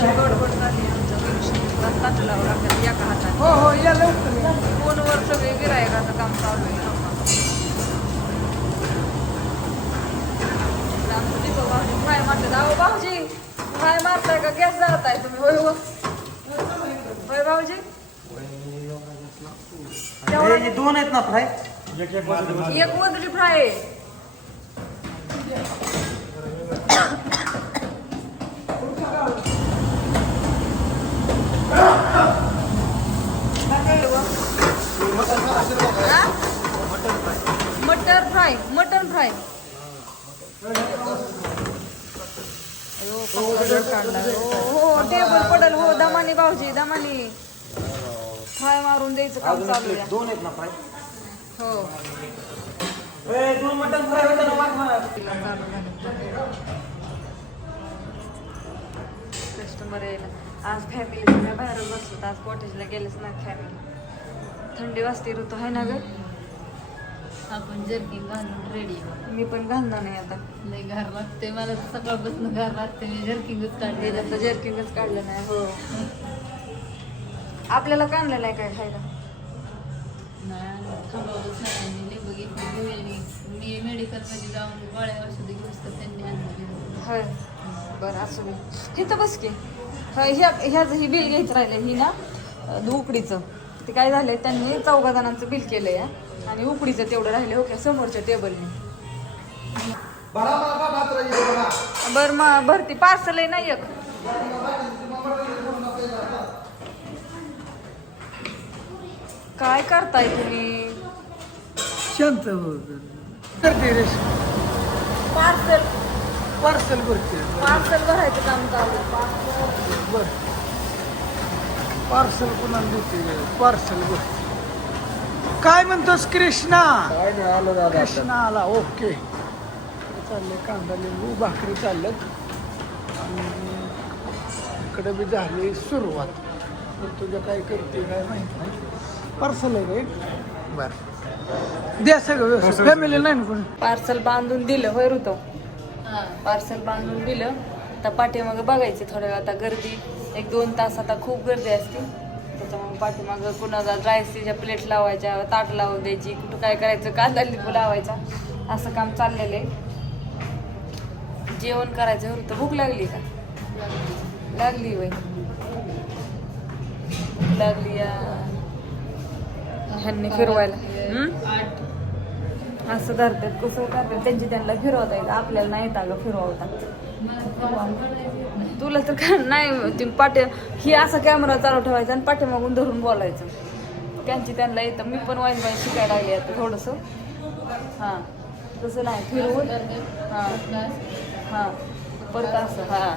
गडबड झाली आमचं विषय ताट लावं लागतात एका हातात. हो हो या लवकर या. फोनवर सगळे गिरायकाचं काम चालू आहे. आमचं दीपक भाऊजी फ्राय मारतात. अहो भाऊजी फ्राय मारताय का गॅस जाळताय तुम्ही? होय हो होय भाऊजी. हे दोन आहेत ना फ्राय. एक वदली फ्राय आहे. Mutton fry. हो टेबल पडल. हो दमानी भाऊजी दमानी फ्राय मारून द्यायचं काम चालू आहे. दोन आहेत ना फ्राय. हो दोन मटन फ्राय होतं ना. कस्टमर यायला. आज फॅमिली सगळ्या बाहेरच बसलो. आज कॉटेजला गेलेच नाही फॅमिली. थंडी वाजते ऋतू आहे ना ग. आपण जर्किंग घालून रेडी. मी पण घालणार नाही आता. लय गार लागते मला तर सकाळपासून गार लागते. मी जर्किंगच काढले. आता जर्किंगच काढलं नाही. हो आपल्याला काढलेलं आहे काय खायला? नाही थांबवतच नाही. मी लिंबू घेतली. मी मेडिकलमध्ये जाऊन गोळ्या औषधं घेऊन तर त्यांनी आणलं. होय बरं असू दे. इथं बस की. ह्याचं ही बिल घ्यायचं राहिलं. ही ना उकडीचं ते काय झालंय त्यांनी 14 जणांचं बिल केलंय आणि उकडीचं तेवढं राहिले. हो का समोरच्या टेबलने. बरं मग भरती पार्सल आहे ना एक. काय करताय तुम्ही? शांत करते रे. पार्सल पार्सल करते. पार्सल भरायचं काम चालू आहे. बर पार्सल कोणाला देते? पार्सल बर. काय म्हणतोस कृष्णा? कृष्णा आला. ओके चाललंय. कांदा लिंबू भाकरी चालल्यात आणि इकडे बी झाली सुरुवात. पण तुझ्या काय करते काय माहित नाही. पार्सल आहे रे. बर द्या सगळं व्यवस्थित. फॅमिली नाही ना कोणी? पार्सल बांधून दिलं. होय ऋतू पार्सल बांधून दिलं. आता पाठीमागं बघायचे थोड्या वेळ. आता गर्दी 1-2 तास आता खूप गर्दी असते. त्याच्यामुळे पाठीमागं कुणाला ड्रायसीच्या प्लेट लावायच्या, ताट लावून द्यायची, कुठं काय करायचं, कांदा लिंबू लावायचा, असं काम चाललेलं आहे. जेवण करायचं. ऋतू भूक लागली का? लागली वय लागली या ह्यांनी फिरवायला. असं करतात. कसं करतात त्यांची त्यांना फिरवता येतं. आपल्याला नाही येत अगं फिरवता. तुला तर काय नाही. ती ही असा कॅमेरा चालू ठेवायचा आणि पाठीमागून धरून बोलायचं. त्यांची त्यांना येतं. मी पण वाईन शिकायला लागली आता थोडंसं. हां तसं नाही फिरवून. हां हां परत असं. हां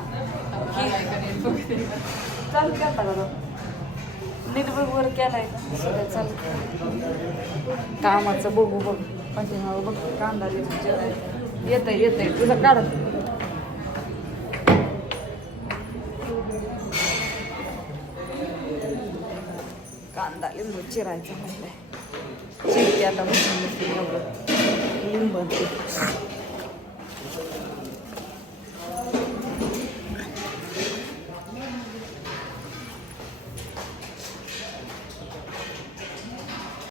चालू करता का नीट बरोबर केलाय का? सगळं चालू कामाचं बघू बघ. पाठीमागं बघ कांदा लिंबू येतंय तुझं काढत. कांदा लिंबू चिरायचा राहिलाय. चिरते आता लिंबू.